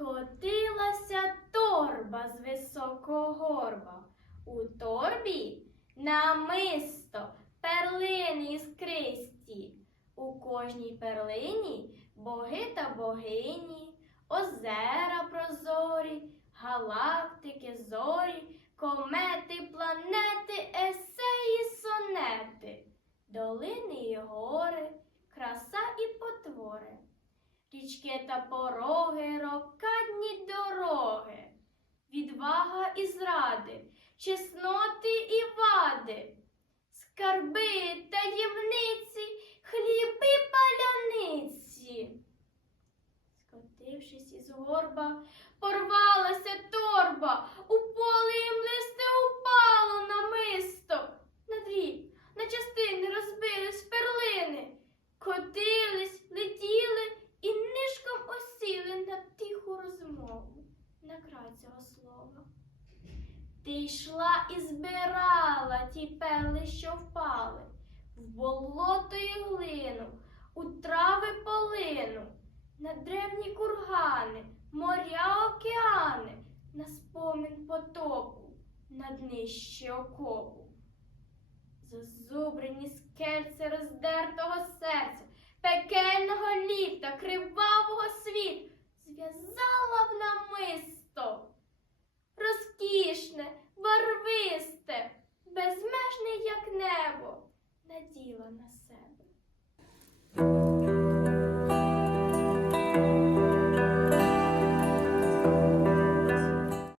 Котилася торба з високого горба. У торбі намисто, перлини іскристі. У кожній перлині боги та богині, озера прозорі, галактики, зорі, комети, планети, есеї, сонети, долини і гори, краса і потвори, річки та пороги, рокадні і зради, чесноти і вади, скарби, таємниці, хліби паляниці. Скотившись із горба, порвалася торба, у поле їм листе упало намисто. На дріб, на частини розбились перлини, котились, летіли і нишком осіли на тиху розмову, на край цього слова. Ти йшла і збирала ті перли, що впали, в болото і глину, у трави полину, на древні кургани, моря океани, на спомин потопу, на днище окопу. Зазубрені скельце роздертого серця, пекельного небо, наділа на себе.